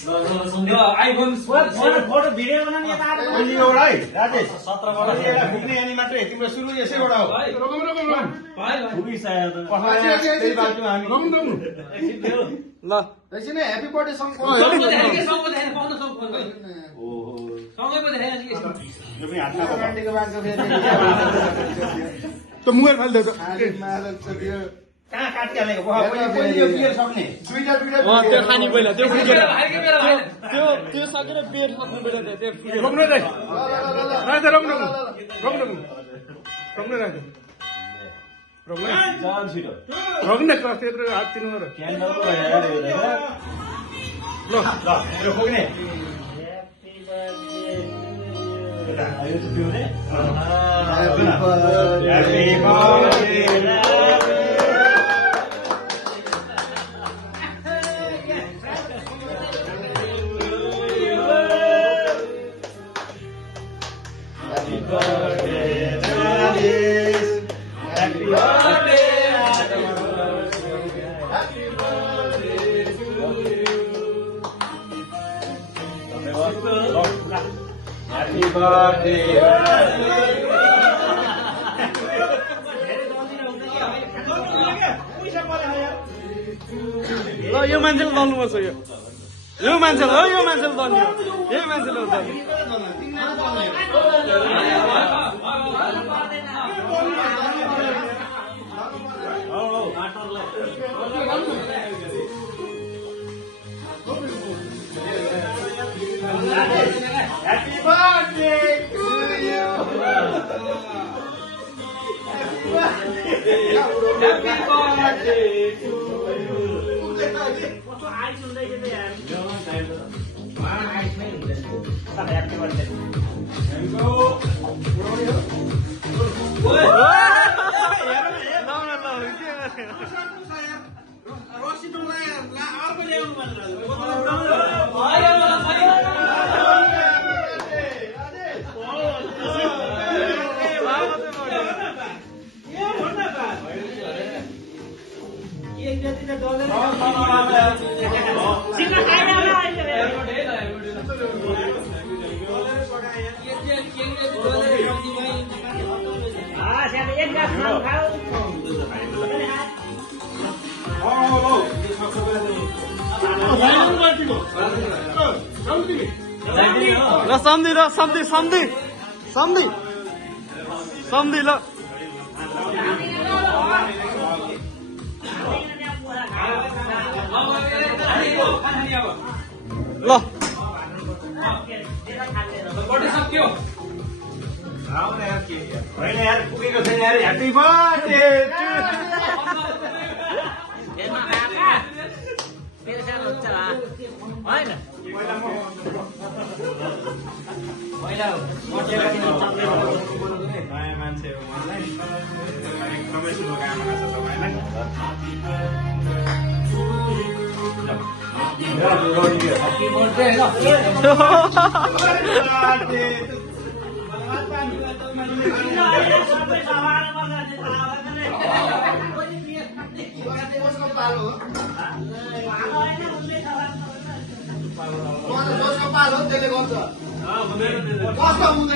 IPhone photo video बनाउने यता आएर अहिले एउटा है राजेश 17 बाट पुग्ने अनि मात्रै तिम्रो सुरु यसैबाट हो पुगिसक्यो त त्यही बाटो हामी ल एकछिन ह्यापी बर्थडे सङ ओहो यो पनि हातमा त मुगेर फाल्दै छ कहाँ काटिहालेको पहिले यो बियर सक्ने दुईटा त्यो खानी पहिला त्यो फुकेर त्यो सकेर पेट सक्नु बेला त्यो रोक्नु राख राख रोक्नु जान छिटो रोक्नु कस्तो यत्रो हात चिन्नु र क्यान्डल पो यार यो ल ल यो पुग्ने आयो त पिउने ह्यापी बर्थडे Happy birthday. ल यो मान्छेले दल्नुपर्छ यो मान्छेले हो यो मान्छेले दल्ने यही मान्छेले दल्ने Happy birthday to you. Happy birthday to you. Ice हुँदैछ त यार आइस नै हुँदैन Happy birthday. ल सम्धि ल सम्धि सम्धि सम्धि सम्धि ल ल होइन यार पुगेको छैन यार ह्याप्पी बर्थडे नयाँ मान्छे हो मलाई एकदमै शुभकामना छ पालो त्यसले गर्छ कस्तो हुँदैन